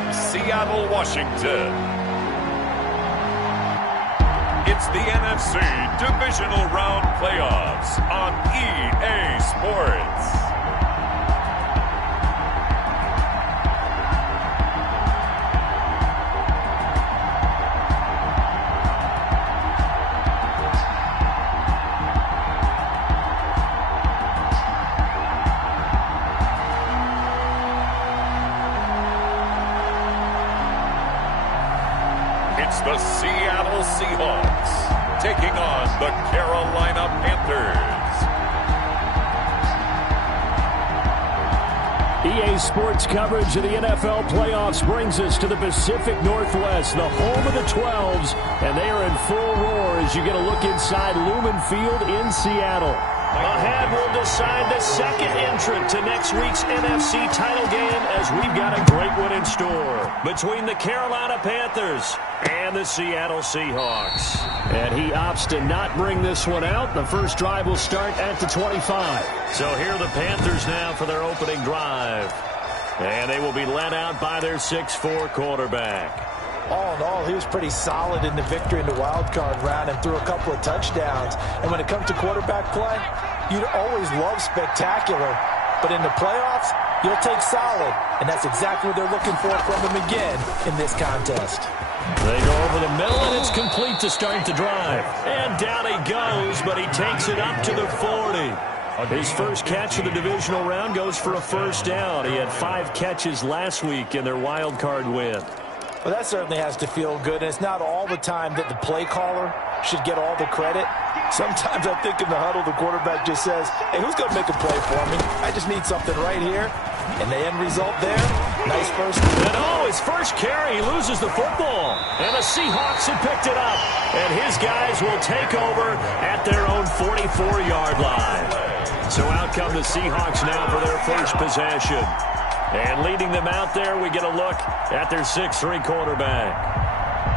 from Seattle, Washington. It's the NFC Divisional Round Playoffs on EA Sports. It's the Seattle Seahawks taking on the Carolina Panthers. EA Sports coverage of the NFL playoffs brings us to the Pacific Northwest, the home of the 12s, and they are in full roar as you get a look inside Lumen Field in Seattle. Ahead, we'll decide the second entrant to next week's NFC title game as we've got a great one in store between the Carolina Panthers and the Seattle Seahawks. And he opts to not bring this one out. The first drive will start at the 25. So here are the Panthers now for their opening drive. And they will be led out by their 6'4" quarterback. All in all, he was pretty solid in the victory in the wild card round and threw a couple of touchdowns. And when it comes to quarterback play, you'd always love spectacular. But in the playoffs, you'll take solid. And that's exactly what they're looking for from him again in this contest. They go over the middle, and it's complete to start the drive. And down he goes, but he takes it up to the 40. His first catch of the divisional round goes for a first down. He had 5 catches last week in their wild card win. Well, that certainly has to feel good, and it's not all the time that the play caller should get all the credit. Sometimes I think in the huddle, the quarterback just says, hey, who's going to make a play for me? I just need something right here. And the end result there, nice first. And his first carry, he loses the football. And the Seahawks have picked it up. And his guys will take over at their own 44-yard line. So out come the Seahawks now for their first possession. And leading them out there, we get a look at their 6'3" quarterback.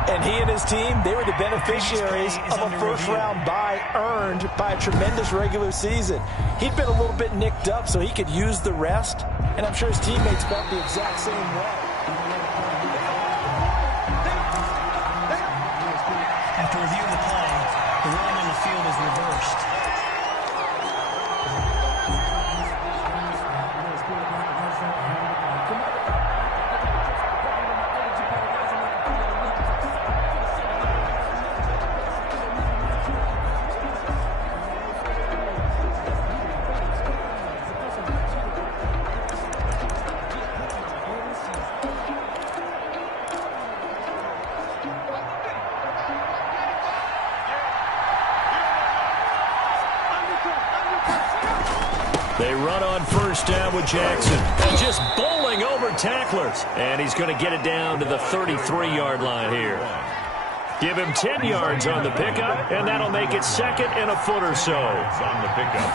And he and his team, they were the beneficiaries of a first-round bye earned by a tremendous regular season. He'd been a little bit nicked up, so he could use the rest. And I'm sure his teammates felt the exact same way. After reviewing the play, the ruling on the field is reversed. They run on first down with Jackson. And just bowling over tacklers. And he's going to get it down to the 33-yard line here. Give him 10 yards on the pickup, and that'll make it second and a foot or so. On the pickup,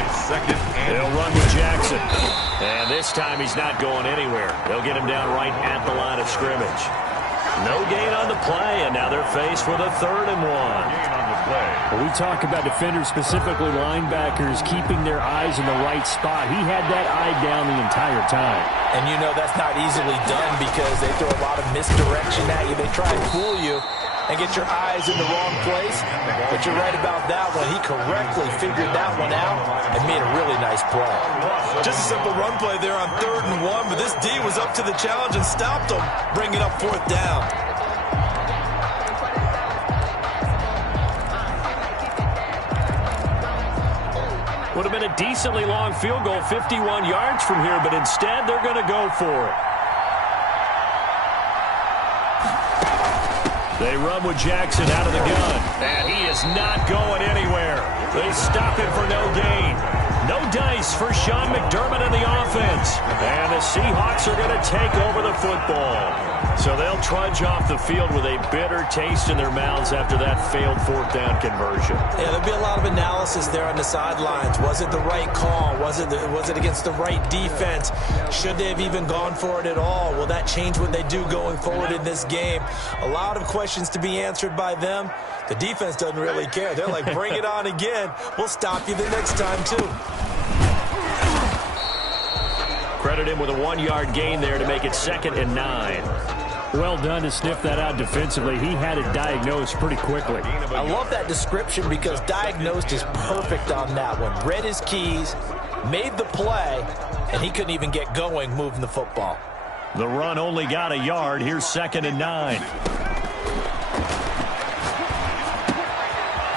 it's second and They'll run with Jackson. And this time he's not going anywhere. They'll get him down right at the line of scrimmage. No gain on the play, and now they're faced with a 3rd and 1. Well, we talk about defenders, specifically linebackers, keeping their eyes in the right spot. He had that eye down the entire time. And you know that's not easily done because they throw a lot of misdirection at you. They try and fool you and get your eyes in the wrong place. But you're right about that one. He correctly figured that one out and made a really nice play. Just a simple run play there on 3rd and 1, but this D was up to the challenge and stopped him, bringing up 4th down. Would have been a decently long field goal, 51 yards from here, but instead they're going to go for it. They run with Jackson out of the gun, and he is not going anywhere. They stop him for no gain. No dice for Sean McDermott and the offense. And the Seahawks are going to take over the football. So they'll trudge off the field with a bitter taste in their mouths after that failed 4th down conversion. Yeah, there'll be a lot of analysis there on the sidelines. Was it the right call? Was it against the right defense? Should they have even gone for it at all? Will that change what they do going forward in this game? A lot of questions to be answered by them. The defense doesn't really care. They're like, bring it on again. We'll stop you the next time, too. Credit him with a 1-yard gain there to make it 2nd and 9. Well done to sniff that out defensively. He had it diagnosed pretty quickly. I love that description because diagnosed is perfect on that one. Read his keys, made the play, and he couldn't even get going moving the football. The run only got a yard. Here's 2nd and 9.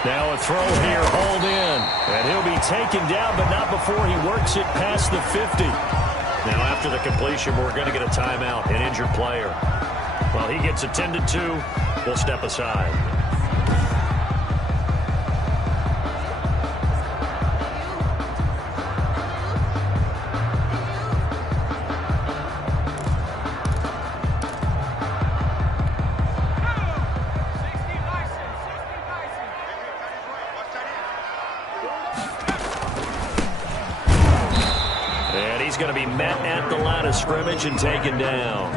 Now a throw here, hauled in. And he'll be taken down, but not before he works it past the 50. Now after the completion, we're going to get a timeout, an injured player. While he gets attended to, we'll step aside. And he's going to be met at the line of scrimmage and taken down.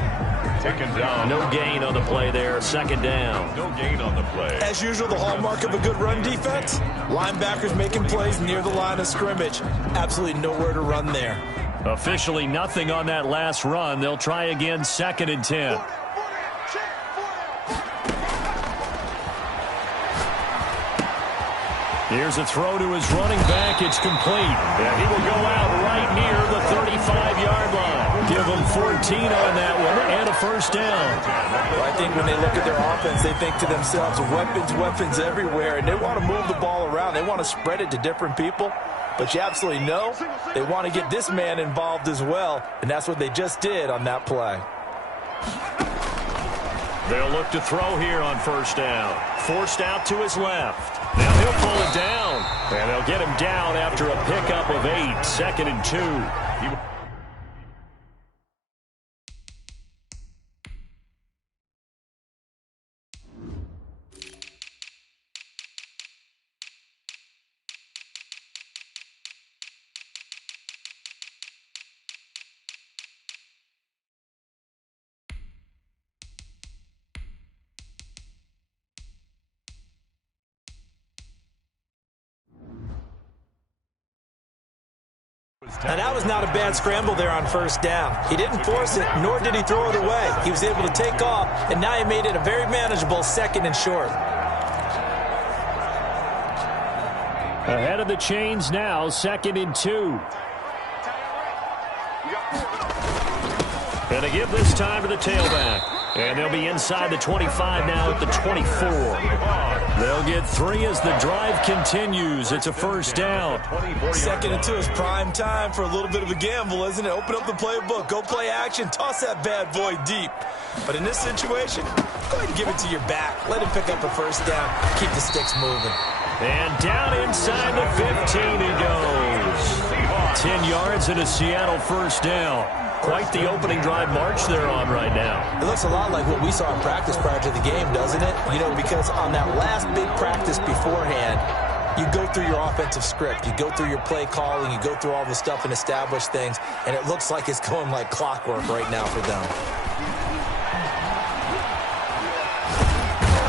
Taken down. No gain on the play there. 2nd down. No gain on the play. As usual, the hallmark of a good run defense, linebackers making plays near the line of scrimmage. Absolutely nowhere to run there. Officially nothing on that last run. They'll try again, 2nd and 10. Here's a throw to his running back. It's complete. And he will go out right near the 35-yard line. Give him 14 on that one and a 1st down. Well, I think when they look at their offense, they think to themselves, weapons everywhere, and they want to move the ball around. They want to spread it to different people. But you absolutely know they want to get this man involved as well, and that's what they just did on that play. They'll look to throw here on 1st down. Forced out to his left. Now he'll pull it down. And they'll get him down after a pickup of 8. 2nd and 2. Now, that was not a bad scramble there on 1st down. He didn't force it, nor did he throw it away. He was able to take off, and now he made it a very manageable 2nd and short. Ahead of the chains now, 2nd and 2. And they give this time to the tailback. And they'll be inside the 25 now at the 24. They'll get 3 as the drive continues. It's a 1st down. 2nd and 2 is prime time for a little bit of a gamble, isn't it? Open up the playbook, go play action, toss that bad boy deep. But in this situation, go ahead and give it to your back. Let him pick up a 1st down. Keep the sticks moving. And down inside the 15 he goes. 10 yards and a Seattle 1st down. Quite the opening drive march they're on right now. It looks a lot like what we saw in practice prior to the game, doesn't it? You know, because on that last big practice beforehand, you go through your offensive script. You go through your play calling. You go through all the stuff and establish things. And it looks like it's going like clockwork right now for them.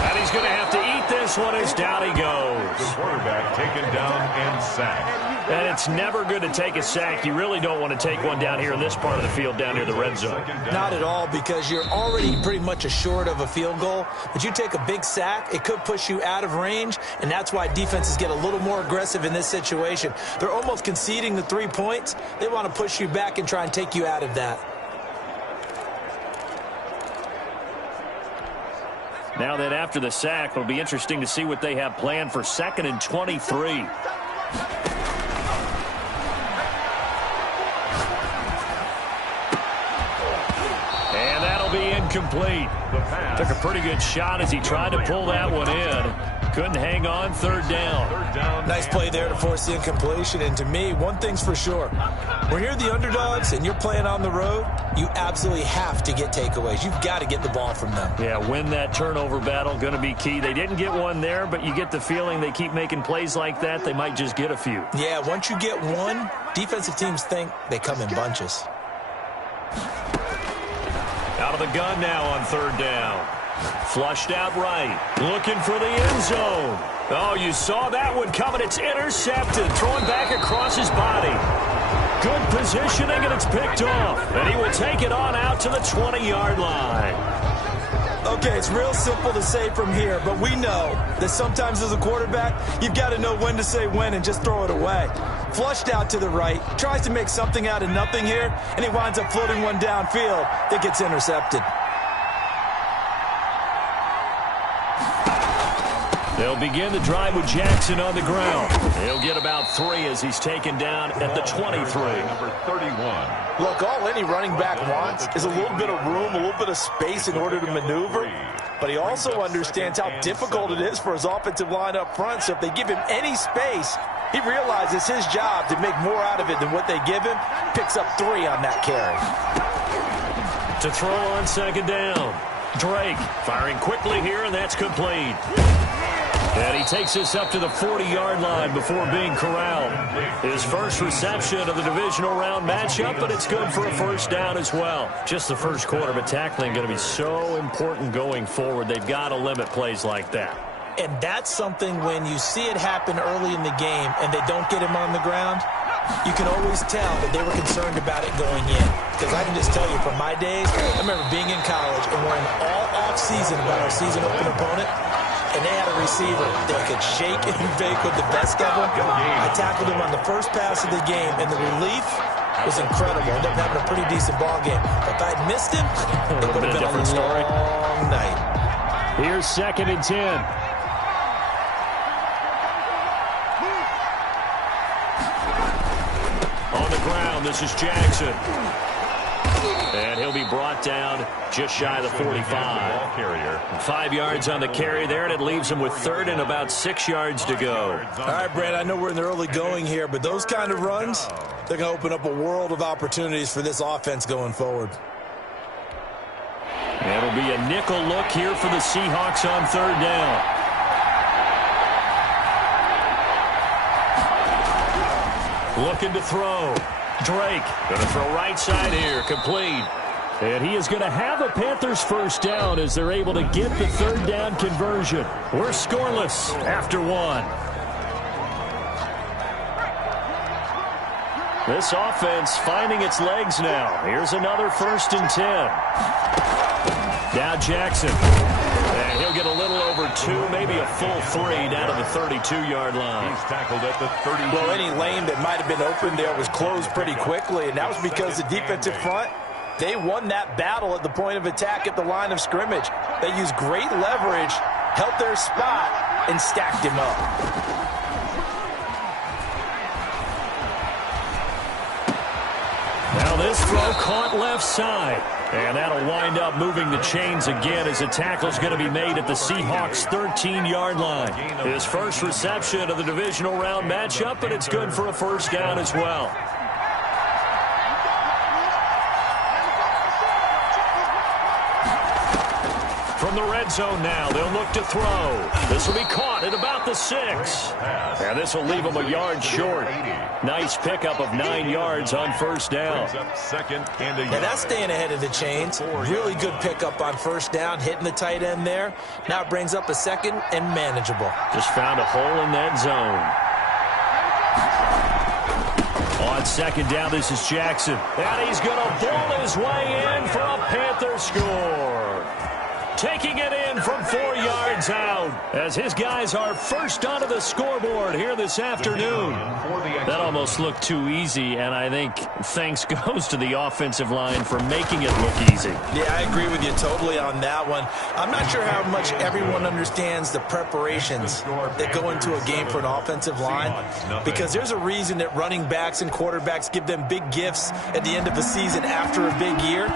And he's going to have to eat this one as down he goes. The quarterback taken down and sacked. And it's never good to take a sack. You really don't want to take one down here in this part of the field, down near the red zone. Not at all, because you're already pretty much assured of a field goal. But you take a big sack, it could push you out of range, and that's why defenses get a little more aggressive in this situation. They're almost conceding the 3 points. They want to push you back and try and take you out of that. Now that after the sack, it'll be interesting to see what they have planned for 2nd and 23. Be incomplete. Took a pretty good shot as he tried to pull that one in. Couldn't hang on. 3rd down. Nice play there to force the incompletion. And to me, one thing's for sure. When you're the underdogs and you're playing on the road, you absolutely have to get takeaways. You've got to get the ball from them. Yeah, win that turnover battle. Going to be key. They didn't get one there, but you get the feeling they keep making plays like that. They might just get a few. Yeah, once you get one, defensive teams think they come in bunches. Out of the gun now on 3rd down. Flushed out right. Looking for the end zone. Oh, you saw that one coming. It's intercepted. Throwing back across his body. Good positioning, and it's picked off. And he will take it on out to the 20-yard line. Okay, it's real simple to say from here, but we know that sometimes as a quarterback, you've got to know when to say when and just throw it away. Flushed out to the right, tries to make something out of nothing here, and he winds up floating one downfield that gets intercepted. They'll begin the drive with Jackson on the ground. He'll get about 3 as he's taken down at the 23. Number 31. Look, all any running back wants is a little bit of room, a little bit of space in order to maneuver. But he also understands how difficult it is for his offensive line up front. So if they give him any space, he realizes his job to make more out of it than what they give him. Picks up 3 on that carry. To throw on second down. Drake firing quickly here, and that's complete. And he takes this up to the 40-yard line before being corralled. His first reception of the divisional round matchup, but it's good for a first down as well. Just the first quarter, but tackling going to be so important going forward. They've got to limit plays like that. And that's something when you see it happen early in the game and they don't get him on the ground, you can always tell that they were concerned about it going in. Because I can just tell you from my days, I remember being in college and worrying all off-season about our season open opponent. And they had a receiver that could shake and bake with the best of them. I tackled him on the first pass of the game, and the relief was incredible. Ended up having a pretty decent ball game. But if I'd missed him, it would have been a long night. Here's 2nd and 10. On the ground, this is Jackson. And he'll be brought down just shy of the 45. 5 yards on the carry there, and it leaves him with 3rd and about 6 yards to go. All right, Brad, I know we're in the early going here, but those kind of runs, they're going to open up a world of opportunities for this offense going forward. It'll be a nickel look here for the Seahawks on 3rd down. Looking to throw. Drake going to throw right side here, complete. And he is going to have a Panthers first down as they're able to get the 3rd down conversion. We're scoreless after 1. This offense finding its legs now. Here's another 1st and 10. Now Jackson. And he'll get a little over 2, maybe a full 3 down to the 32-yard line. He's tackled at the 30. Well, any lane that might have been open there was closed pretty quickly, and that was because the defensive front, they won that battle at the point of attack at the line of scrimmage. They used great leverage, held their spot, and stacked him up. Now this throw caught left side. And that'll wind up moving the chains again as a tackle's going to be made at the Seahawks' 13-yard line. His first reception of the divisional round matchup, but it's good for a first down as well. From the red zone now, they'll look to throw. This will be caught at about the 6. And this will leave them a yard short. Nice pickup of 9 yards on first down. Yeah, that's staying ahead of the chains. Really good pickup on first down, hitting the tight end there. Now it brings up a 2nd and manageable. Just found a hole in that zone. On 2nd down, this is Jackson. And he's going to ball his way in for a Panther score. Taking it in from 4 yards out as his guys are first onto the scoreboard here this afternoon. That almost looked too easy, and I think thanks goes to the offensive line for making it look easy. Yeah, I agree with you totally on that one. I'm not sure how much everyone understands the preparations that go into a game for an offensive line, because there's a reason that running backs and quarterbacks give them big gifts at the end of a season after a big year.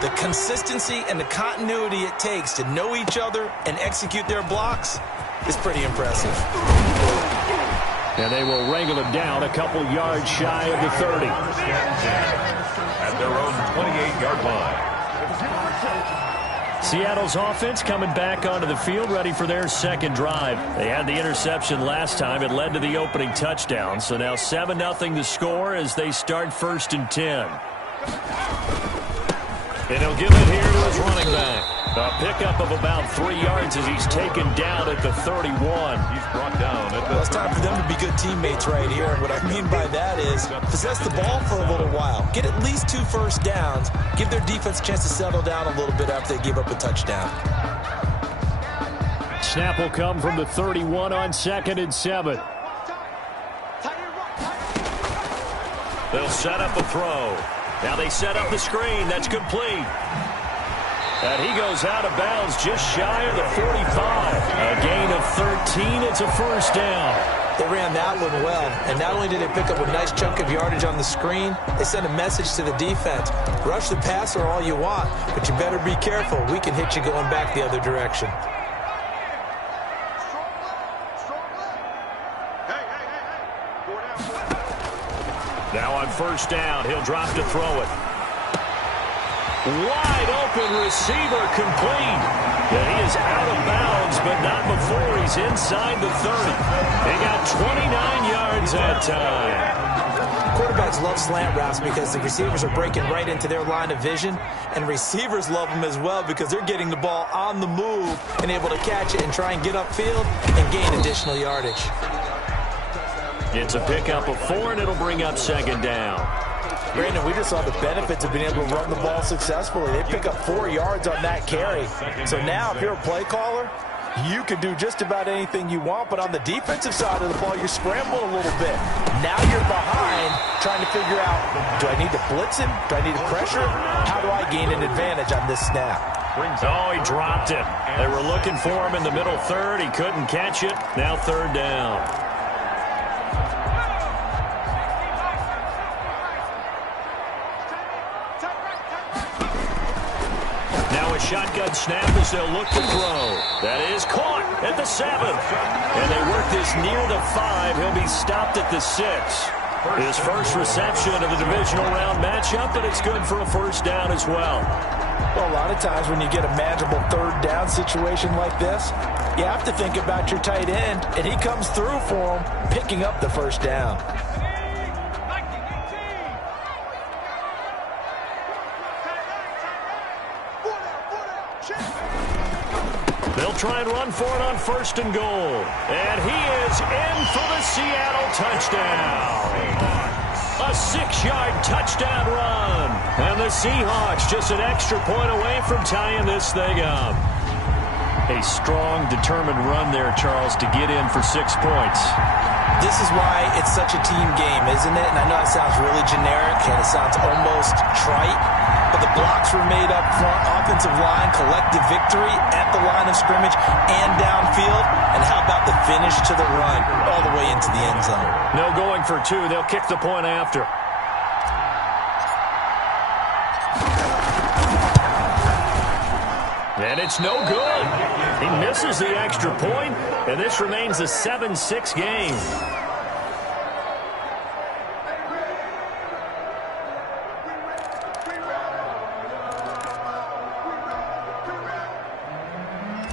The consistency and the continuity it takes to know each other and execute their blocks is pretty impressive. And they will wrangle him down a couple yards shy of the 30. At their own 28-yard line. Seattle's offense coming back onto the field, ready for their 2nd drive. They had the interception last time. It led to the opening touchdown. So now 7-0 the score as they start 1st and 10. And he'll give it here to his running back. A pickup of about 3 yards as he's taken down at the 31. He's brought down at the Well, it's time for them to be good teammates right here. And what I mean by that is possess the ball for a little while. Get at least 2 first downs. Give their defense a chance to settle down a little bit after they give up a touchdown. Snap will come from the 31 on 2nd and 7. They'll set up a throw. Now they set up the screen. That's complete. And he goes out of bounds just shy of the 45. A gain of 13. It's a first down. They ran that one well. And not only did they pick up a nice chunk of yardage on the screen, they sent a message to the defense. Rush the passer all you want, but you better be careful. We can hit you going back the other direction. Now on first down, he'll drop to throw it. Wide open receiver complete. Yeah, he is out of bounds, but not before he's inside the 30. They got 29 yards that time. Quarterbacks love slant routes because the receivers are breaking right into their line of vision, and receivers love them as well because they're getting the ball on the move and able to catch it and try and get upfield and gain additional yardage. It's a pickup of 4, and it'll bring up 2nd down. Brandon, we just saw the benefits of being able to run the ball successfully. They pick up 4 yards on that carry. So now, if you're a play caller, you can do just about anything you want. But on the defensive side of the ball, you're scrambling a little bit. Now you're behind, trying to figure out, do I need to blitz him? Do I need to pressure him? How do I gain an advantage on this snap? Oh, he dropped it. They were looking for him in the middle third. He couldn't catch it. Now 3rd down. Shotgun snap as they'll look to throw. That is caught at the 7th. And they work this near the 5. He'll be stopped at the 6. His first reception of the divisional round matchup, but it's good for a first down as well. Well, a lot of times when you get a manageable 3rd down situation like this, you have to think about your tight end, and he comes through for him, picking up the first down. They'll try and run for it on 1st and goal. And he is in for the Seattle touchdown. A 6-yard touchdown run. And the Seahawks just an extra point away from tying this thing up. A strong, determined run there, Charles, to get in for 6 points. This is why it's such a team game, isn't it? And I know it sounds really generic and it sounds almost trite, but the blocks were made up front, offensive line, collective victory at the line of scrimmage and downfield. And how about the finish to the run all the way into the end zone? No going for 2. They'll kick the point after. And it's no good. He misses the extra point, and this remains a 7-6 game.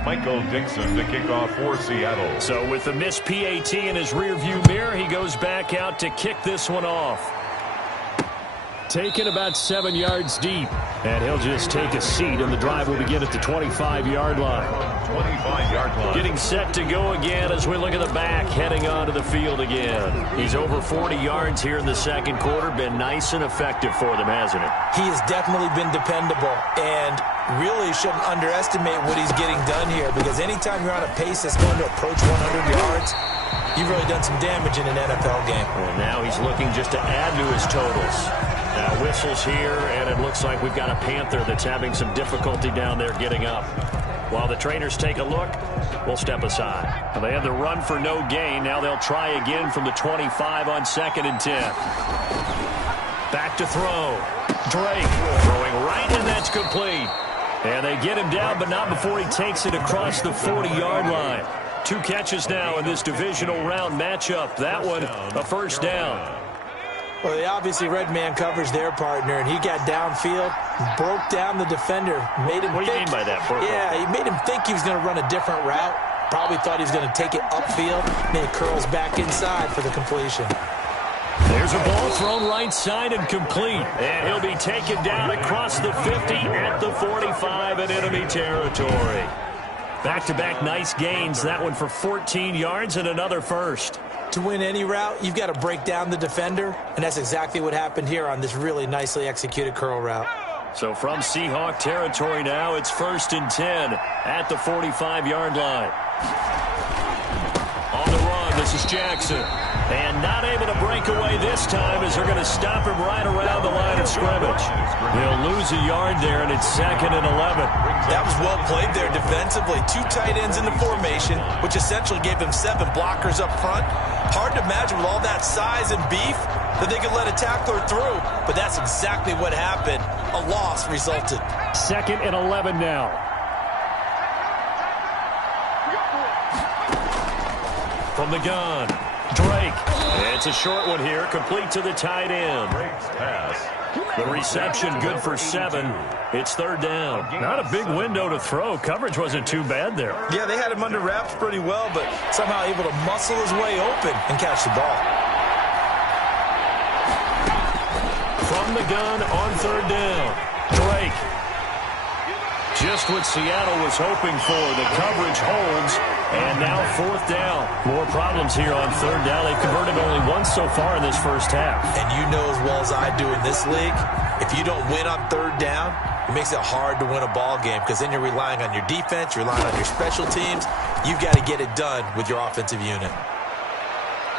Michael Dixon to kick off for Seattle. So with the missed PAT in his rearview mirror, he goes back out to kick this one off. Taken about 7 yards deep, and he'll just take a seat, and the drive will begin at the 25-yard line. 25-yard line. Getting set to go again as we look at the back, heading onto the field again. He's over 40 yards here in the 2nd quarter. Been nice and effective for them, hasn't he? He has definitely been dependable, and really shouldn't underestimate what he's getting done here, because anytime you're on a pace that's going to approach 100 yards, you've really done some damage in an NFL game. And now he's looking just to add to his totals. Now whistles here, and it looks like we've got a Panther that's having some difficulty down there getting up. While the trainers take a look, we'll step aside. Well, they had the run for no gain. Now they'll try again from the 25 on 2nd and 10. Back to throw. Drake throwing right, and that's complete. And they get him down, but not before he takes it across the 40-yard line. 2 catches now in this divisional round matchup. That one, a first down. Well, they obviously red man covers their partner, and he got downfield, broke down the defender, made him What do you mean by that, Burko? Yeah, he made him think he was going to run a different route. Probably thought he was going to take it upfield, and then he curls back inside for the completion. There's Here's a ball thrown right side and complete. And he'll be taken down across the 50 at the 45 in enemy territory. Back-to-back nice gains. That one for 14 yards and another first. To win any route, you've got to break down the defender, and that's exactly what happened here on this really nicely executed curl route. So from Seahawk territory now, it's 1st and 10 at the 45-yard line. On the run, this is Jackson. And not able to break away this time as they're going to stop him right around the line of scrimmage. They'll lose a yard there, and it's 2nd and 11. That was well played there defensively. 2 tight ends in the formation, which essentially gave them 7 blockers up front. Hard to imagine with all that size and beef that they could let a tackler through. But that's exactly what happened. A loss resulted. 2nd and 11 now. From the gun, Drake. It's a short one here, complete to the tight end. The reception good for 7. It's 3rd down. Not a big window to throw. Coverage wasn't too bad there. Yeah, they had him under wraps pretty well, but somehow able to muscle his way open and catch the ball. From the gun on 3rd down, Drake. Just what Seattle was hoping for. The coverage holds, and now 4th down. More problems here on 3rd down. They've converted only once so far in this first half. And you know as well as I do in this league, if you don't win on 3rd down, it makes it hard to win a ball game because then you're relying on your defense, you're relying on your special teams. You've got to get it done with your offensive unit.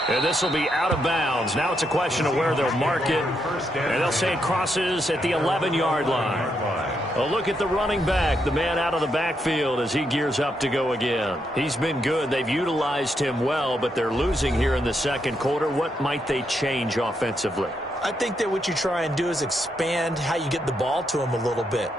And this will be out of bounds. Now it's a question of where they'll mark it. And they'll say it crosses at the 11-yard line. A look at the running back, the man out of the backfield as he gears up to go again. He's been good. They've utilized him well, but they're losing here in the 2nd quarter. What might they change offensively? I think that what you try and do is expand how you get the ball to him a little bit.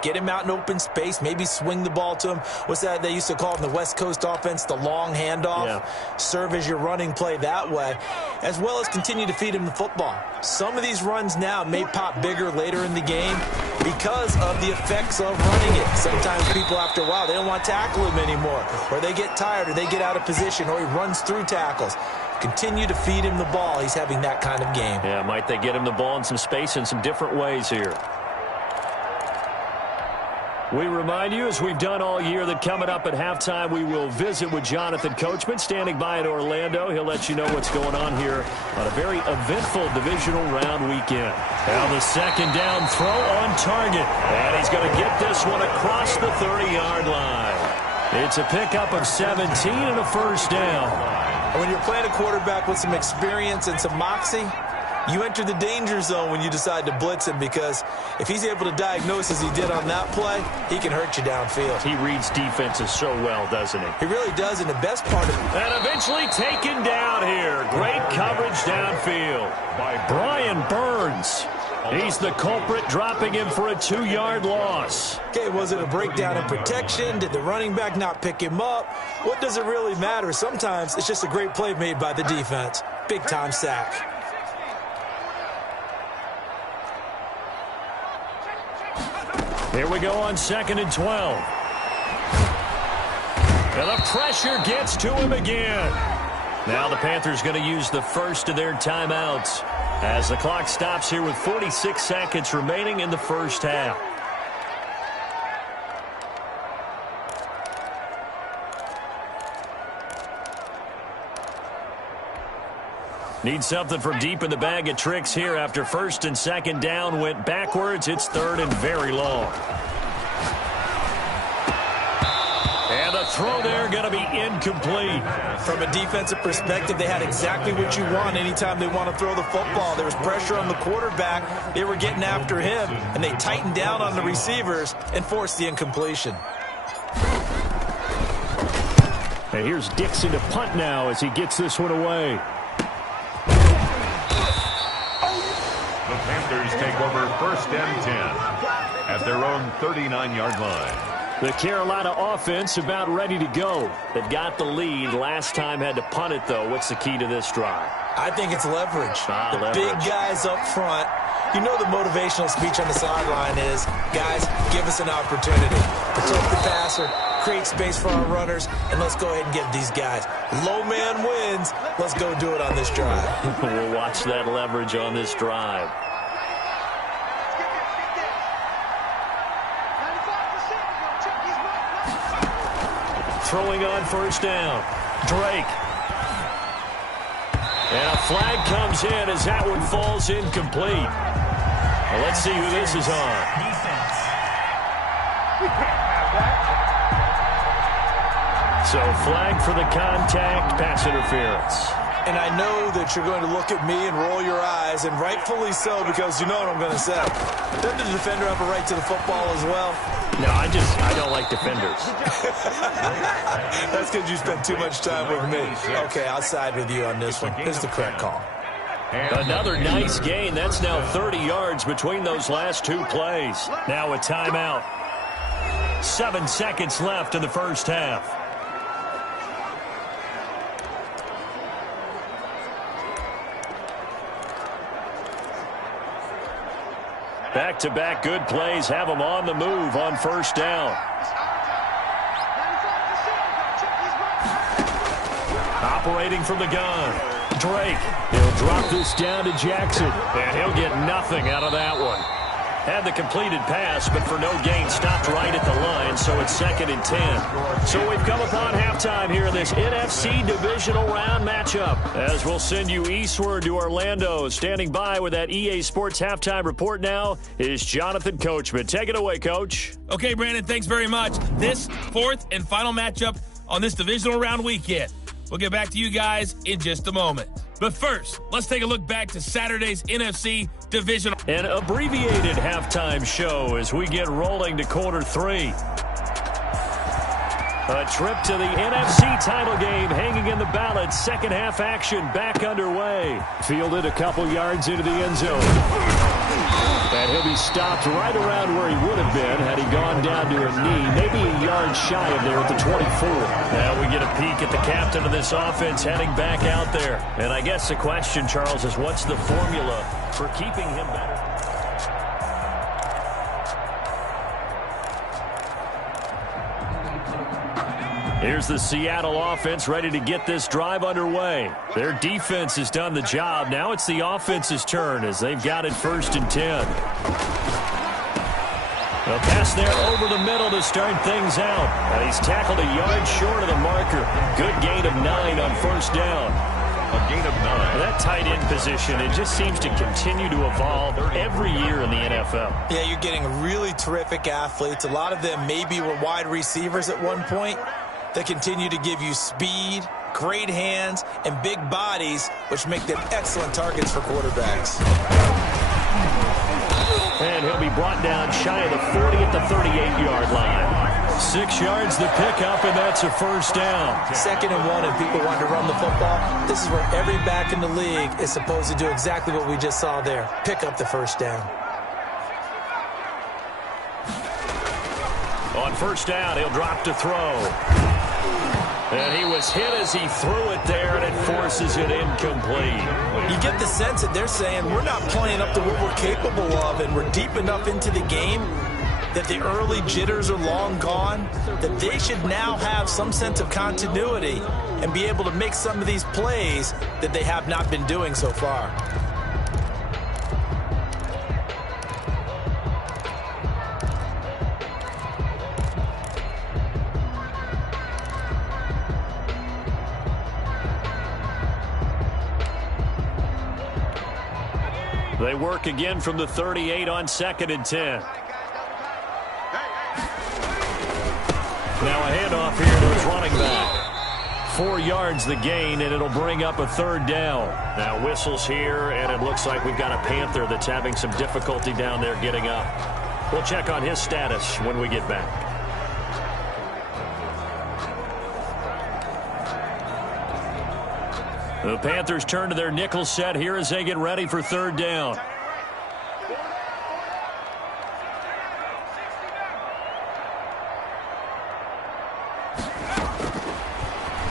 Get him out in open space, maybe swing the ball to him. What's that they used to call in the West Coast offense, the long handoff? Yeah. Serve as your running play that way, as well as continue to feed him the football. Some of these runs now may pop bigger later in the game because of the effects of running it. Sometimes people, after a while, they don't want to tackle him anymore, or they get tired, or they get out of position, or he runs through tackles. Continue to feed him the ball. He's having that kind of game. Yeah, might they get him the ball in some space in some different ways here? We remind you, as we've done all year, that coming up at halftime, we will visit with Jonathan Coachman, standing by in Orlando. He'll let you know what's going on here on a very eventful divisional round weekend. Now the 2nd down throw on target. And he's going to get this one across the 30-yard line. It's a pickup of 17 and a 1st down. And when you're playing a quarterback with some experience and some moxie, you enter the danger zone when you decide to blitz him, because if he's able to diagnose as he did on that play, he can hurt you downfield. He reads defenses so well, doesn't he? He really does, and the best part of it. And eventually taken down here. Great coverage downfield by Brian Burns. He's the culprit, dropping him for a 2-yard loss. Okay, was it a breakdown in protection? Did the running back not pick him up? What does it really matter? Sometimes it's just a great play made by the defense. Big-time sack. Here we go on 2nd and 12. And the pressure gets to him again. Now the Panthers going to use the first of their timeouts as the clock stops here with 46 seconds remaining in the first half. Need something from deep in the bag of tricks here after 1st and 2nd down went backwards. It's 3rd and very long. And the throw there going to be incomplete. From a defensive perspective, they had exactly what you want anytime they want to throw the football. There was pressure on the quarterback. They were getting after him, and they tightened down on the receivers and forced the incompletion. And here's Dixon to punt now as he gets this one away. The Panthers take over 1st and 10 at their own 39-yard line. The Carolina offense about ready to go. They've got the lead. Last time had to punt it, though. What's the key to this drive? I think it's leverage. Leverage. Big guys up front. You know the motivational speech on the sideline is, guys, give us an opportunity. Protect the passer, create space for our runners, and let's go ahead and get these guys. Low man wins. Let's go do it on this drive. We'll watch that leverage on this drive. Throwing on first down. Drake. And a flag comes in as that one falls incomplete. Well, let's see who this is on. Defense. So flag for the contact, pass interference. And I know that you're going to look at me and roll your eyes, and rightfully so, because you know what I'm going to say. Doesn't the defender have a right to the football as well? No, I don't like defenders. That's because you spent too much time with me. Okay, I'll side with you on this one. This is the correct call. Another nice gain. That's now 30 yards between those last two plays. Now a timeout. 7 seconds left in the first half. Back-to-back good plays have them on the move on first down. Operating from the gun. Drake. He'll drop this down to Jackson. And he'll get nothing out of that one. Had the completed pass, but for no gain, stopped right at the line, so it's 2nd and 10. So we've come upon halftime here in this NFC divisional round matchup, as we'll send you eastward to Orlando. Standing by with that EA Sports halftime report now is Jonathan Coachman. Take it away, Coach. Okay, Brandon, thanks very much. This 4th and final matchup on this divisional round weekend. We'll get back to you guys in just a moment. But first, let's take a look back to Saturday's NFC divisional. An abbreviated halftime show as we get rolling to quarter 3. A trip to the NFC title game hanging in the balance. Second half action back underway. Fielded a couple yards into the end zone. And he'll be stopped right around where he would have been had he gone down to a knee, maybe a yard shy of there at the 24. Now we get a peek at the captain of this offense heading back out there. And I guess the question, Charles, is what's the formula for keeping him better? Here's the Seattle offense ready to get this drive underway. Their defense has done the job. Now it's the offense's turn as they've got it 1st and 10. A pass there over the middle to start things out. And he's tackled a yard short of the marker. Good gain of 9 on first down. A gain of 9. That tight end position, it just seems to continue to evolve every year in the NFL. Yeah, you're getting really terrific athletes. A lot of them maybe were wide receivers at one point. They continue to give you speed, great hands, and big bodies, which make them excellent targets for quarterbacks. And he'll be brought down shy of the 40 at the 38-yard line. 6 yards the pickup, and that's a first down. 2nd and 1, and people want to run the football. This is where every back in the league is supposed to do exactly what we just saw there. Pick up the first down. On first down, he'll drop to throw. And he was hit as he threw it there, and it forces it incomplete. You get the sense that they're saying we're not playing up to what we're capable of, and we're deep enough into the game that the early jitters are long gone, that they should now have some sense of continuity and be able to make some of these plays that they have not been doing so far. They work again from the 38 on 2nd and 10. Now a handoff here to his running back. 4 yards the gain, and it'll bring up a 3rd down. Now whistles here, and it looks like we've got a Panther that's having some difficulty down there getting up. We'll check on his status when we get back. The Panthers turn to their nickel set here as they get ready for 3rd down.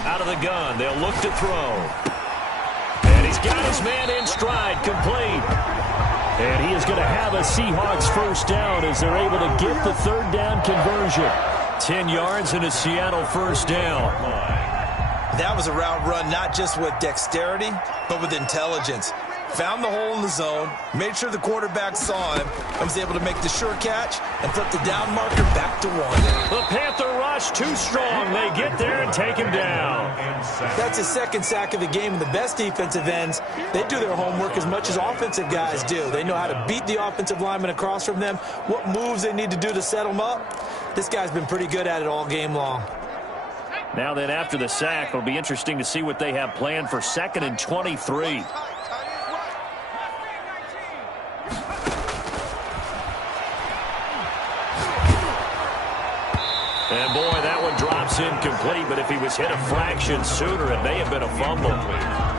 Out of the gun, they'll look to throw. And he's got his man in stride, complete. And he is going to have a Seahawks first down as they're able to get the 3rd down conversion. 10 yards and a Seattle first down. That was a route run not just with dexterity, but with intelligence. Found the hole in the zone, made sure the quarterback saw him, and was able to make the sure catch and flip the down marker back to 1. The Panther rush too strong. They get there and take him down. That's his second sack of the game, and the best defensive ends, they do their homework as much as offensive guys do. They know how to beat the offensive lineman across from them, what moves they need to do to set them up. This guy's been pretty good at it all game long. Now then, after the sack, it'll be interesting to see what they have planned for 2nd and 23. And boy, that one drops incomplete, but if he was hit a fraction sooner, it may have been a fumble.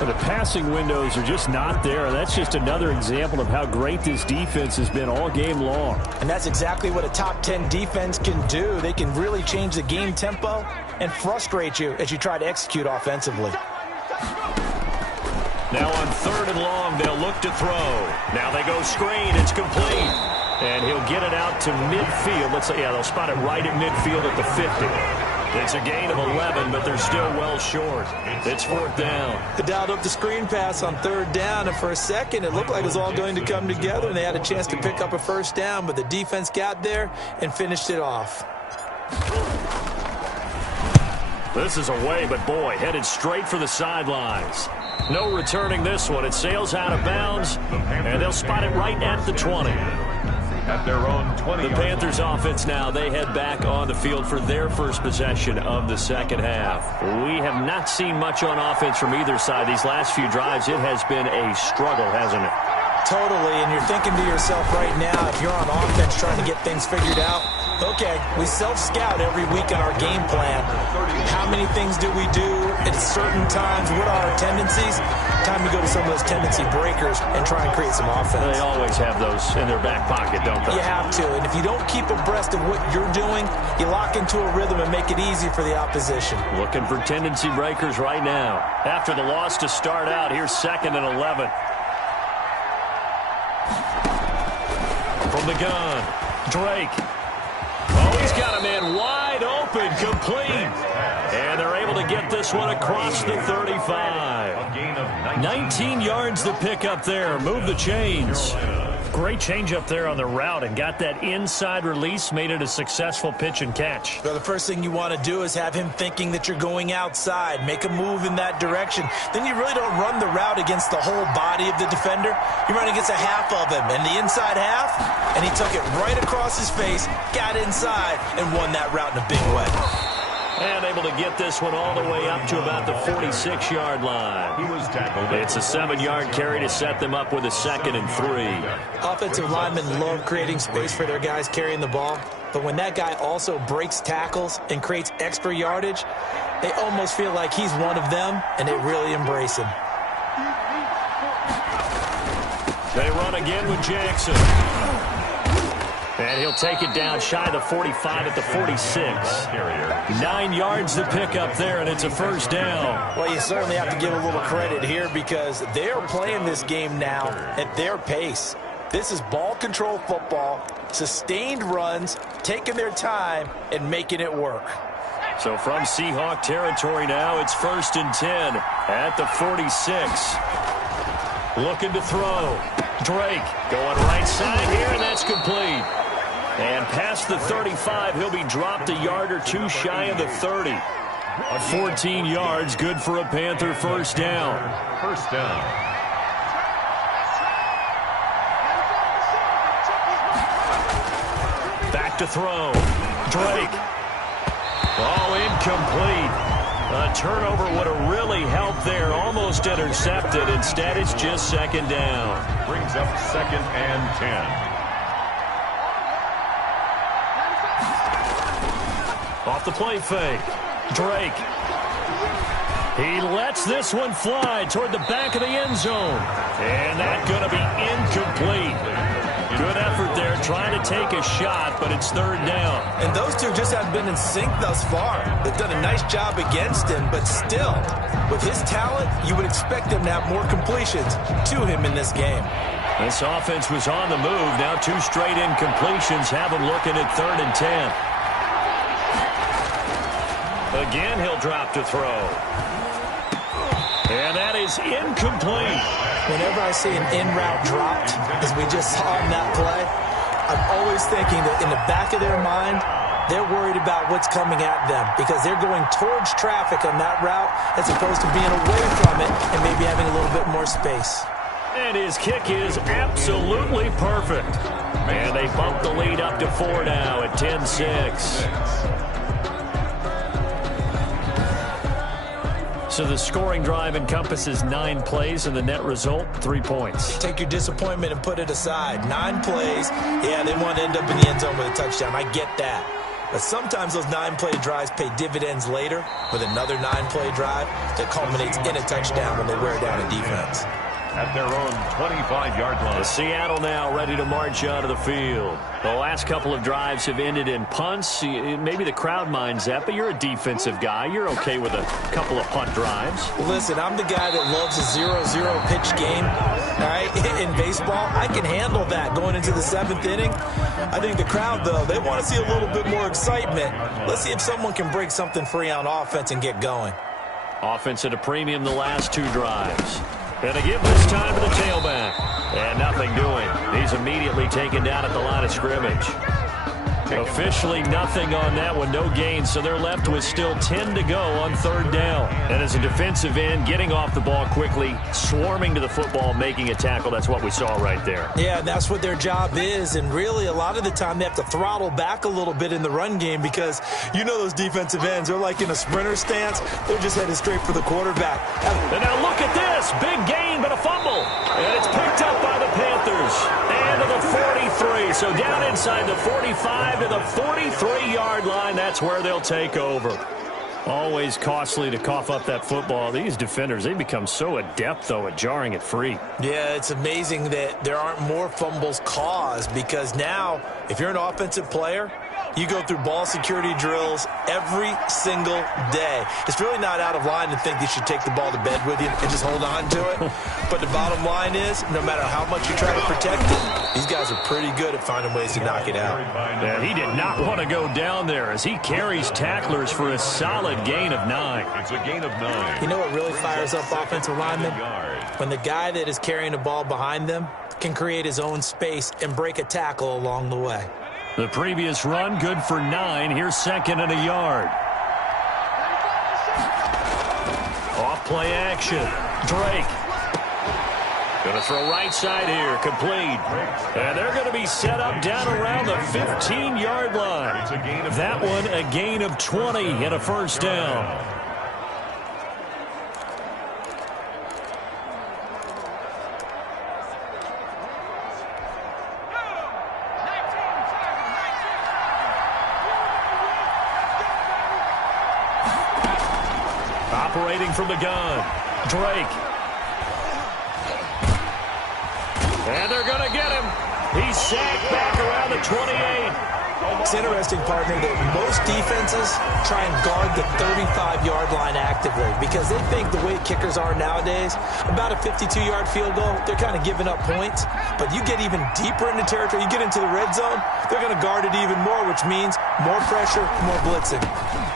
The passing windows are just not there. That's just another example of how great this defense has been all game long. And that's exactly what a top 10 defense can do. They can really change the game tempo and frustrate you as you try to execute offensively. Now on 3rd and long, they'll look to throw. Now they go screen. It's complete. And he'll get it out to midfield. They'll spot it right at midfield at the 50. It's a gain of 11, but they're still well short. It's 4th down. They dialed up the screen pass on 3rd down, and for a second, it looked like it was all going to come together, and they had a chance to pick up a first down, but the defense got there and finished it off. This is away, but boy, headed straight for the sidelines. No returning this one. It sails out of bounds, and they'll spot it right at the 20. At their own 20. The Panthers offense now, they head back on the field for their first possession of the second half. We have not seen much on offense from either side these last few drives. It has been a struggle, hasn't it? Totally, and you're thinking to yourself right now, if you're on offense trying to get things figured out, okay, we self-scout every week on our game plan. How many things do we do at certain times? What are our tendencies? Time to go to some of those tendency breakers and try and create some offense. They always have those in their back pocket, don't they? You have to, and if you don't keep abreast of what you're doing, you lock into a rhythm and make it easy for the opposition. Looking for tendency breakers right now. After the loss to start out, here's 2nd and 11. From the gun, Drake. Oh, he's got a man wide open, complete. And they're able to get this one across the 35. 19 yards to pick up there. Move the chains. Great change up there on the route and got that inside release, made it a successful pitch and catch. Well, the first thing you want to do is have him thinking that you're going outside, make a move in that direction. Then you really don't run the route against the whole body of the defender. You run against a half of him, and the inside half, and he took it right across his face, got inside, and won that route in a big way. And able to get this one all the way up to about the 46-yard line. He was tackled. It's a 7-yard carry to set them up with a 2nd and 3. Offensive linemen love creating space for their guys carrying the ball, but when that guy also breaks tackles and creates extra yardage, they almost feel like he's one of them, and they really embrace him. They run again with Jackson. And he'll take it down shy of the 45 at the 46. 9 yards to pick up there, and it's a first down. Well, you certainly have to give a little credit here because they're playing this game now at their pace. This is ball control football, sustained runs, taking their time, and making it work. So from Seahawk territory now, it's 1st and 10 at the 46. Looking to throw. Drake going right side here, and that's complete. And past the 35, he'll be dropped a yard or two shy of the 30. 14 yards, good for a Panther first down. First down. Back to throw. Drake. Oh, incomplete. A turnover would have really helped there. Almost intercepted. Instead, it's just 2nd down. Brings up 2nd and 10. Off the play fake. Drake. He lets this one fly toward the back of the end zone. And that's going to be incomplete. Good effort there trying to take a shot, but it's 3rd down. And those two just haven't been in sync thus far. They've done a nice job against him, but still, with his talent, you would expect him to have more completions to him in this game. This offense was on the move. Now 2 straight incompletions have them looking at 3rd and 10. Again, he'll drop to throw. And that is incomplete. Whenever I see an in-route dropped, as we just saw in that play, I'm always thinking that in the back of their mind, they're worried about what's coming at them because they're going towards traffic on that route as opposed to being away from it and maybe having a little bit more space. And his kick is absolutely perfect. And they bump the lead up to 4 now at 10-6. So the scoring drive encompasses 9 plays, and the net result, 3 points. Take your disappointment and put it aside. 9 plays. Yeah, they want to end up in the end zone with a touchdown. I get that. But sometimes those 9-play drives pay dividends later with another 9-play drive that culminates in a touchdown when they wear down a defense. At their own 25-yard line. Seattle now ready to march onto the field. The last couple of drives have ended in punts. Maybe the crowd minds that, but you're a defensive guy. You're okay with a couple of punt drives. Listen, I'm the guy that loves a 0-0 pitch game. All right, in baseball, I can handle that going into the 7th inning. I think the crowd, though, they want to see a little bit more excitement. Let's see if someone can break something free on offense and get going. Offense at a premium the last 2 drives. And a give this time to the tailback. And nothing doing. He's immediately taken down at the line of scrimmage. Officially nothing on that one. No gain. So they're left with still 10 to go on 3rd down. And as a defensive end, getting off the ball quickly, swarming to the football, making a tackle. That's what we saw right there. Yeah, that's what their job is. And really, a lot of the time, they have to throttle back a little bit in the run game because you know those defensive ends, they're like in a sprinter stance. They're just headed straight for the quarterback. And now look at this. Big gain, but a fumble. And it's picked up by the Panthers. And to the 43. So down inside the 45 to the 43-yard line. That's where they'll take over. Always costly to cough up that football. These defenders, they become so adept, though, at jarring it free. Yeah, it's amazing that there aren't more fumbles caused because now, if you're an offensive player, you go through ball security drills every single day. It's really not out of line to think you should take the ball to bed with you and just hold on to it. But the bottom line is, no matter how much you try to protect it, these guys are pretty good at finding ways to knock it out. Yeah, he did not want to go down there as he carries tacklers for a solid gain of 9. It's a gain of 9. You know what really fires up offensive linemen? When the guy that is carrying the ball behind them can create his own space and break a tackle along the way. The previous run, good for 9. Here's 2nd and a yard. Off play action. Drake. Going to throw right side here. Complete. And they're going to be set up down around the 15-yard line. That one a gain of 20 and a 1st down. Operating from the gun, Drake. And they're going to get him. He's sacked back around the 28. It's interesting, partner, that most defenses try and guard the 35-yard line actively because they think the way kickers are nowadays, about a 52-yard field goal, they're kind of giving up points. But you get even deeper into territory, you get into the red zone, they're going to guard it even more, which means more pressure, more blitzing.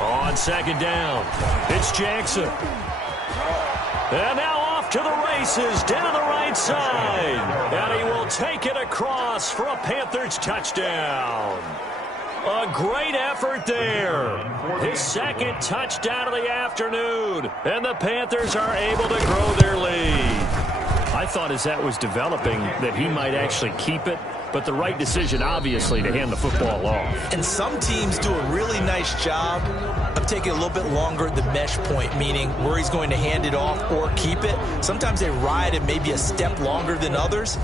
On 2nd down, it's Jackson. And now off to the races, down the right side. And he will take it across for a Panthers touchdown. A great effort there. His 2nd touchdown of the afternoon. And the Panthers are able to grow their lead. I thought as that was developing that he might actually keep it. But the right decision, obviously, to hand the football off. And some teams do a really nice job of taking a little bit longer at the mesh point, meaning where he's going to hand it off or keep it. Sometimes they ride it maybe a step longer than others.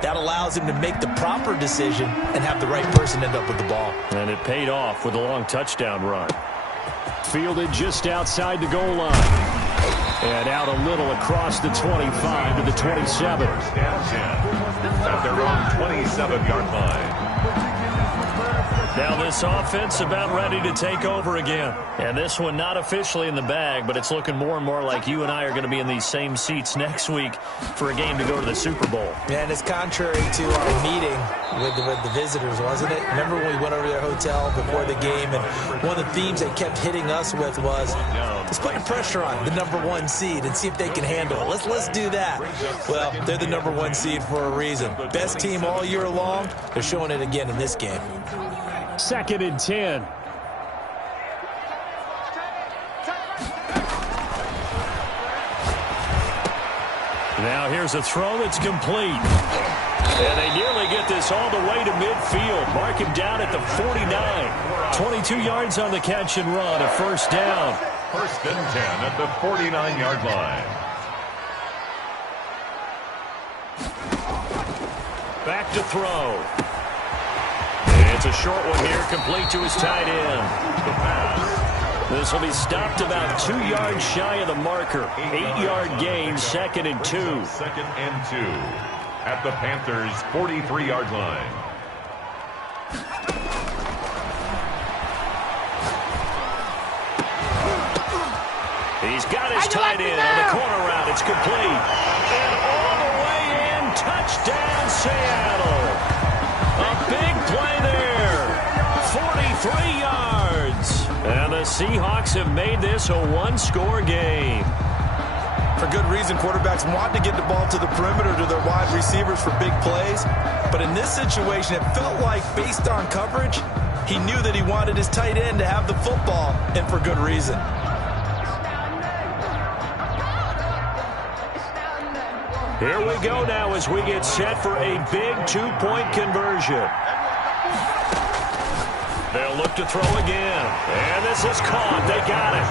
That allows him to make the proper decision and have the right person end up with the ball. And it paid off with a long touchdown run. Fielded just outside the goal line. And out a little across the 25 to the 27. At their own 27-yard line. Now this offense about ready to take over again. And this one not officially in the bag, but it's looking more and more like you and I are going to be in these same seats next week for a game to go to the Super Bowl. Yeah, and it's contrary to our meeting with the visitors, wasn't it? Remember when we went over to their hotel before the game, and one of the themes they kept hitting us with was, let's put the pressure on the #1 seed and see if they can handle it. Let's do that. Well, they're the #1 seed for a reason. Best team all year long. They're showing it again in this game. 2nd and 10. Now here's a throw that's complete. And they nearly get this all the way to midfield. Mark him down at the 49. 22 yards on the catch and run, a first down. 1st and 10 at the 49-yard line. Back to throw. It's a short one here, complete to his tight end. The pass. This will be stopped about 2 yards shy of the marker. 8-yard gain, 2nd and 2. 2nd and 2 at the Panthers' 43-yard line. He's got his tight end on the corner route. It's complete. And all the way in, touchdown Seattle. A big play there. 43 yards. And the Seahawks have made this a one-score game. For good reason, quarterbacks want to get the ball to the perimeter to their wide receivers for big plays. But in this situation, it felt like, based on coverage, he knew that he wanted his tight end to have the football, and for good reason. Here we go now as we get set for a big two-point conversion. They'll look to throw again. And this is caught. They got it.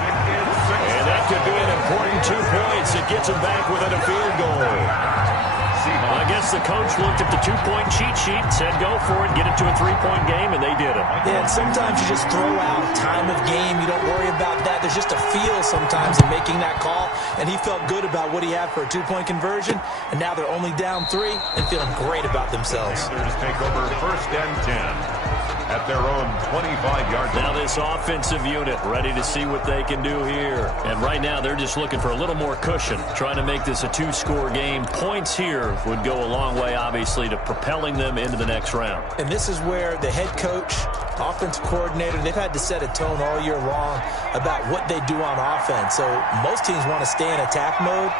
And that could be an important 2 points. It gets them back within a field goal. I guess the coach looked at the two-point cheat sheet and said, go for it, get it to a three-point game, and they did it. Yeah, and sometimes you just throw out time of game. You don't worry about that. There's just a feel sometimes in making that call, and he felt good about what he had for a two-point conversion, and now they're only down 3 and feeling great about themselves. Panthers take over 1st and 10 at their own 25-yard line. Now this offensive unit ready to see what they can do here. And right now they're just looking for a little more cushion, trying to make this a 2-score game. Points here would go a long way, obviously, to propelling them into the next round. And this is where the head coach, offensive coordinator, they've had to set a tone all year long about what they do on offense. So most teams want to stay in attack mode,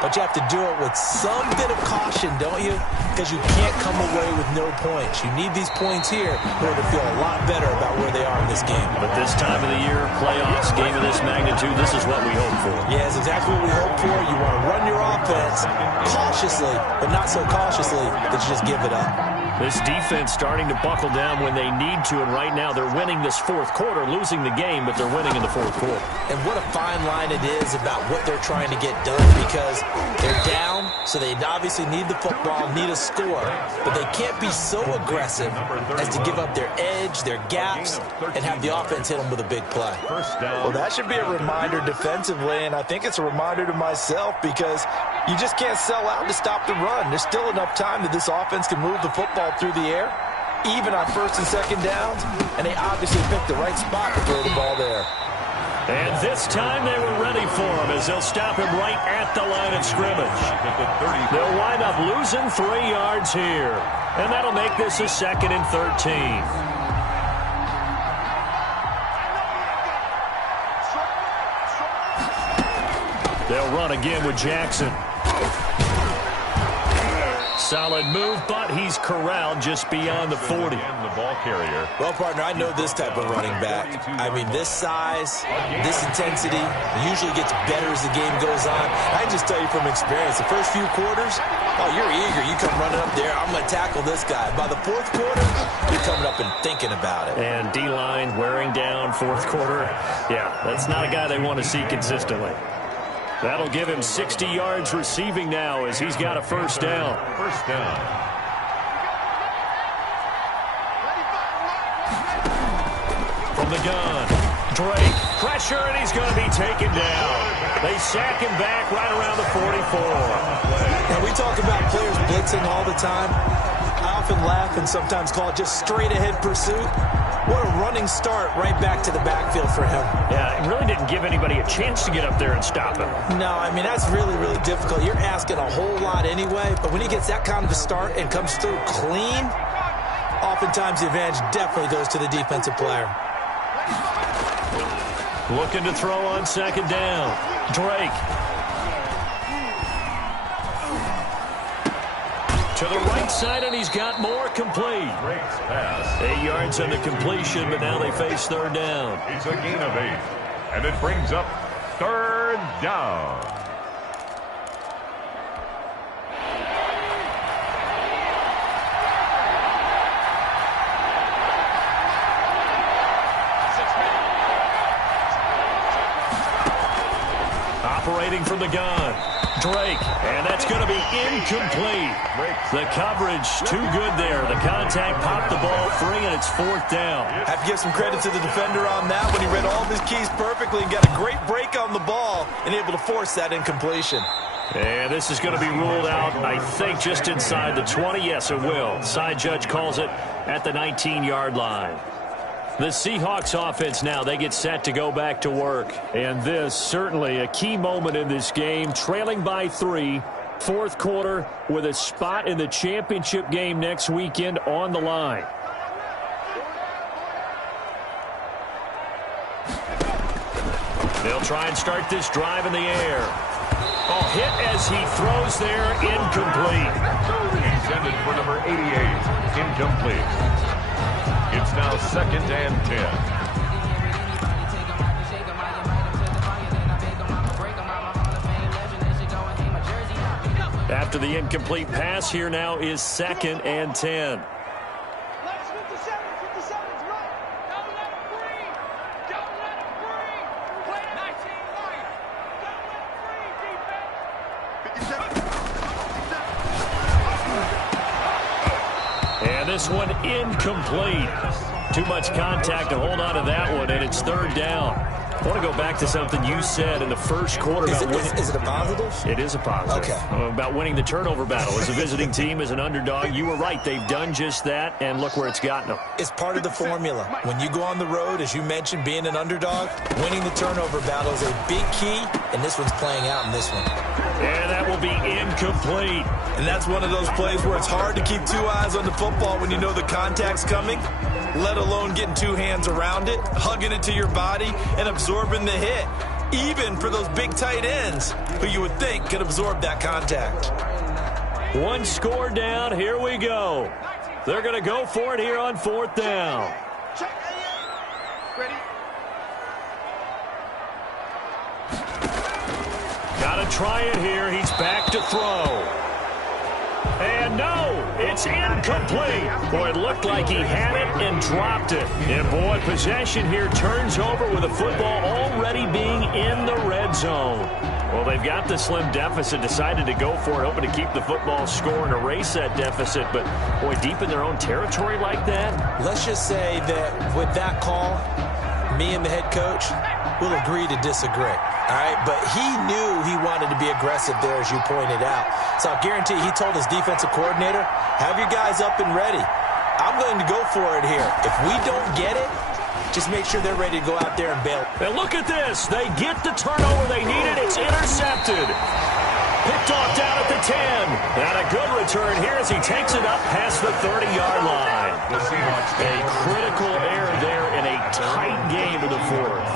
but you have to do it with some bit of caution, don't you? Because you can't come away with no points. You need these points here in order to feel a lot better about where they are in this game. But this time of the year, playoffs, game of this magnitude, this is what we hope for. Yeah, it's exactly what we hope for. You want to run your offense cautiously, but not so cautiously that you just give it up. This defense starting to buckle down when they need to, and right now they're winning this 4th quarter, losing the game, but they're winning in the 4th quarter. And what a fine line it is about what they're trying to get done, because they're down, so they obviously need the football, need a score, but they can't be so aggressive as to give up their edge, their gaps, and have the offense hit them with a big play. Well, that should be a reminder defensively, and I think it's a reminder to myself, because you just can't sell out to stop the run. There's still enough time that this offense can move the football through the air, even on 1st and 2nd downs, and they obviously picked the right spot to throw the ball there. And this time they were ready for him as they'll stop him right at the line of scrimmage. They'll wind up losing 3 yards here, and that'll make this a 2nd and 13. They'll run again with Jackson. Solid move, but he's corralled just beyond the 40. The ball carrier. Well, partner, I know this type of running back. I mean, this size, this intensity usually gets better as the game goes on. I can just tell you from experience, the first few quarters, oh, you're eager. You come running up there, I'm going to tackle this guy. By the 4th quarter, you're coming up and thinking about it. And D-line wearing down 4th quarter. Yeah, that's not a guy they want to see consistently. That'll give him 60 yards receiving now as he's got a first down. First down. From the gun, Drake, pressure, and he's going to be taken down. They sack him back right around the 44. Now, we talk about players blitzing all the time. I often laugh and sometimes call it just straight-ahead pursuit. What a running start right back to the backfield for him. Yeah, it really didn't give anybody a chance to get up there and stop him. No, I mean, that's really, really difficult. You're asking a whole lot anyway, but when he gets that kind of a start and comes through clean, oftentimes the advantage definitely goes to the defensive player. Looking to throw on second down. Drake. To the right side, and he's got more complete. Drake's pass. 8 yards on the completion, but now they face third down. It's a gain of 8, and it brings up third down. Operating from the gun. Drake, and that's going to be incomplete. The coverage too good there. The contact popped the ball free, and it's fourth down. Have to give some credit to the defender on that when he read all of his keys perfectly and got a great break on the ball and able to force that incompletion. And this is going to be ruled out, I think, just inside the 20. Yes, it will. Side judge calls it at the 19-yard line. The Seahawks offense now, they get set to go back to work. And this certainly a key moment in this game, trailing by 3, fourth quarter with a spot in the championship game next weekend on the line. They'll try and start this drive in the air. Oh, hit as he throws there, incomplete. Intended for number 88, incomplete. It's now second and 10. After the incomplete pass, here now is second and 10. And this one incomplete. Too much contact to hold on to that one, and it's third down. I want to go back to something you said in the first quarter. Is it a positive? It is a positive. Okay. About winning the turnover battle. As a visiting team, as an underdog, you were right. They've done just that, and look where it's gotten them. It's part of the formula. When you go on the road, as you mentioned, being an underdog, winning the turnover battle is a big key, and this one's playing out in this one. And that will be incomplete. And that's one of those plays where it's hard to keep two eyes on the football when you know the contact's coming, let alone getting two hands around it, hugging it to your body, and absorbing the hit, even for those big tight ends who you would think could absorb that contact. One score down. Here we go. They're going to go for it here on fourth down. Got to try it here. He's back to throw. And no, it's incomplete. Boy, it looked like he had it and dropped it. And boy, possession here turns over with the football already being in the red zone. Well, they've got the slim deficit, decided to go for it, hoping to keep the football score and erase that deficit. But boy, deep in their own territory like that. Let's just say that with that call, me and the head coach will agree to disagree. All right, but he knew he wanted to be aggressive there, as you pointed out. So I guarantee he told his defensive coordinator, have your guys up and ready. I'm going to go for it here. If we don't get it, just make sure they're ready to go out there and bail. And look at this. They get the turnover they needed. It's intercepted. Picked off down at the 10. And a good return here as he takes it up past the 30-yard line. A critical error there in a tight game in the fourth.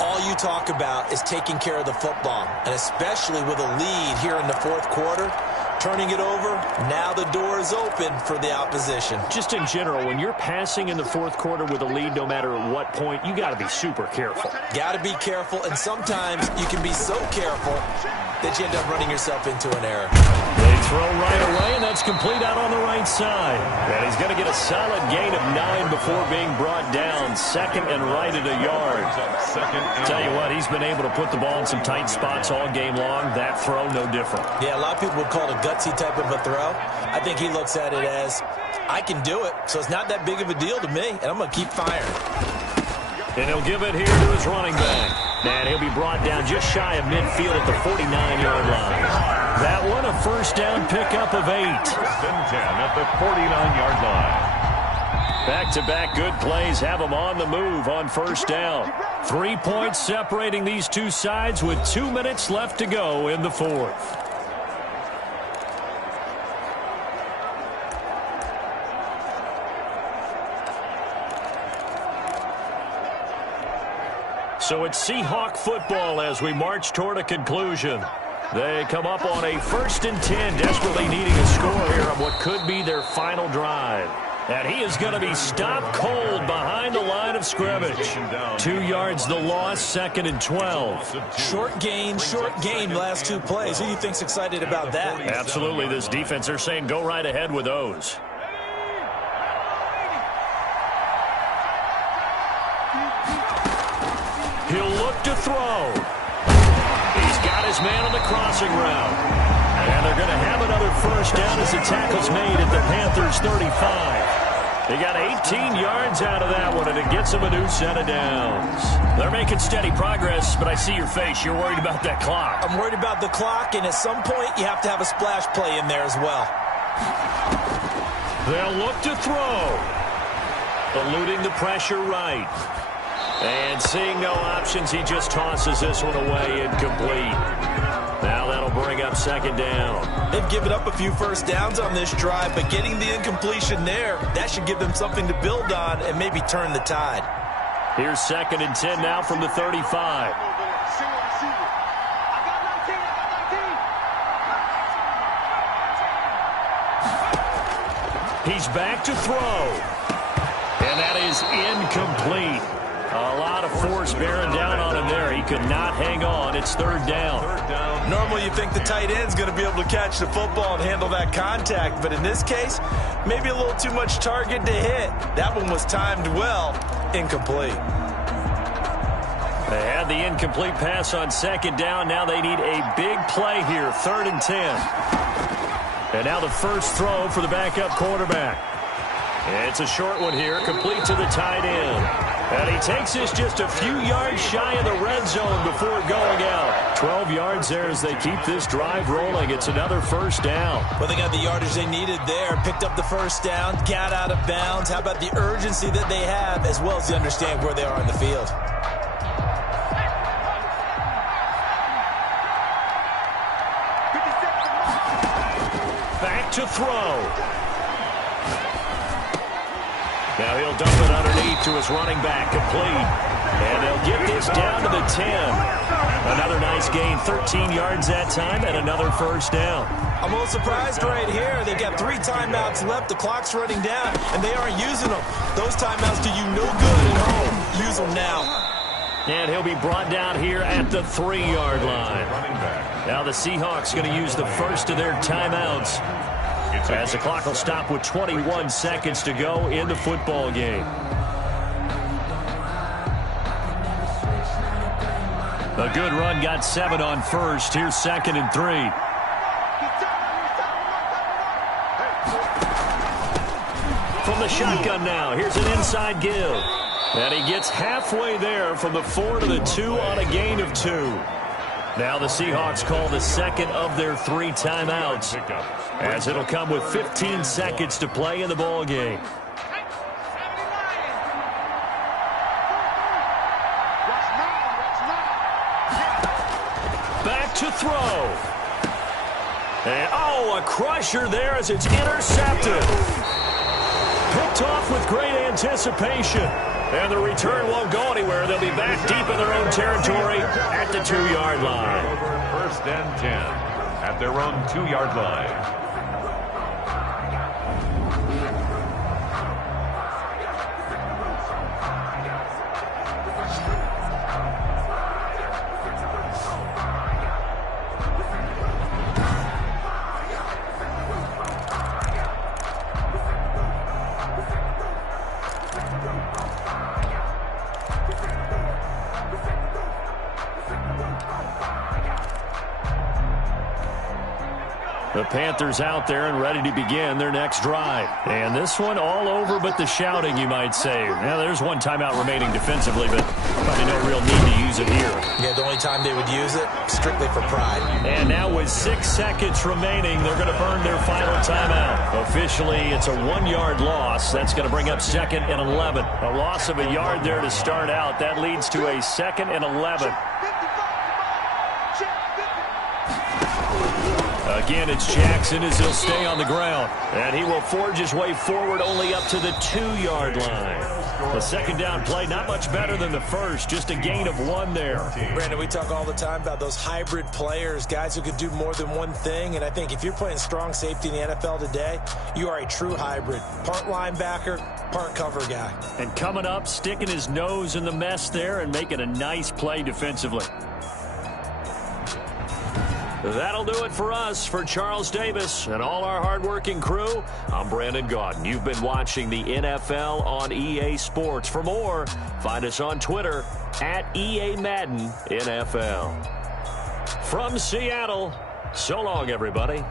All you talk about is taking care of the football, and especially with a lead here in the fourth quarter, turning it over, now the door is open for the opposition. Just in general, when you're passing in the fourth quarter with a lead, no matter at what point, you got to be super careful. Got to be careful, and sometimes you can be so careful that you end up running yourself into an error. They throw right away, and that's complete out on the right side. And he's going to get a solid gain of 9 before being brought down. Second and right at a yard. Tell you what, he's been able to put the ball in some tight spots all game long. That throw, no different. Yeah, a lot of people would call it a gutsy type of a throw. I think he looks at it as, I can do it, so it's not that big of a deal to me, and I'm going to keep firing. And he'll give it here to his running back. And he'll be brought down just shy of midfield at the 49-yard line. That one, a first down pickup of 8. First and 10 at the 49-yard line. Back-to-back good plays have them on the move on first down. 3 points separating these two sides with 2 minutes left to go in the fourth. So it's Seahawk football as we march toward a conclusion. They come up on a first and 10, desperately needing a score here on what could be their final drive. And he is going to be stopped cold behind the line of scrimmage. 2 yards the loss, second and 12. Short gain, last 2 plays. Who do you think's excited about that? Absolutely. This defense, they're saying go right ahead with those. He'll look to throw. He's got his man on the crossing route. And they're going to have another first down as the tackle's made at the Panthers' 35. They got 18 yards out of that one, and it gets them a new set of downs. They're making steady progress, but I see your face. You're worried about that clock. I'm worried about the clock, and at some point you have to have a splash play in there as well. They'll look to throw. Eluding the pressure right. And seeing no options, he just tosses this one away, incomplete. Now that'll bring up second down. They've given up a few first downs on this drive, but getting the incompletion there, that should give them something to build on and maybe turn the tide. Here's second and 10 now from the 35. He's back to throw. And that is incomplete. A lot of force bearing down on him there. He could not hang on. It's third down. Normally you think the tight end's going to be able to catch the football and handle that contact, but in this case, maybe a little too much target to hit. That one was timed well. Incomplete. They had the incomplete pass on second down. Now they need a big play here. Third and 10. And now the first throw for the backup quarterback. It's a short one here, complete to the tight end. And he takes this just a few yards shy of the red zone before going out. 12 yards there as they keep this drive rolling. It's another first down. Well, they got the yardage they needed there, picked up the first down, got out of bounds. How about the urgency that they have, as well as they understand where they are in the field? Back to throw. Now he'll dump it underneath to his running back, complete. And they'll get this down to the 10. Another nice gain, 13 yards that time, and another first down. I'm a little surprised right here. They've got 3 timeouts left. The clock's running down, and they aren't using them. Those timeouts do you no good at home. Use them now. And he'll be brought down here at the 3-yard line. Now the Seahawks going to use the first of their timeouts, as the clock will stop with 21 seconds to go in the football game. A good run, got 7 on first. Here's second and 3. From the shotgun now, here's an inside give. And he gets halfway there from the 4 to the 2 on a gain of 2. Now the Seahawks call the second of their 3 timeouts, as it'll come with 15 seconds to play in the ball game. Back to throw. And a crusher there as it's intercepted. Picked off with great anticipation. And the return won't go anywhere. They'll be back deep in their own territory at the 2-yard line. First and 10 at their own 2-yard line. The Panthers out there and ready to begin their next drive. And this one all over but the shouting, you might say. Now, there's one timeout remaining defensively, but probably no real need to use it here. Yeah, the only time they would use it, strictly for pride. And now with 6 seconds remaining, they're going to burn their final timeout. Officially, it's a 1-yard loss. That's going to bring up 2nd and 11. A loss of a yard there to start out. That leads to a 2nd and 11. Again, it's Jackson as he'll stay on the ground. And he will forge his way forward only up to the 2-yard line. The second down play, not much better than the first. Just a gain of 1 there. Brandon, we talk all the time about those hybrid players, guys who could do more than one thing. And I think if you're playing strong safety in the NFL today, you are a true hybrid. Part linebacker, part cover guy. And coming up, sticking his nose in the mess there and making a nice play defensively. That'll do it for us. For Charles Davis and all our hardworking crew, I'm Brandon Gaudin. You've been watching the NFL on EA Sports. For more, find us on Twitter at EA Madden NFL. From Seattle, so long, everybody.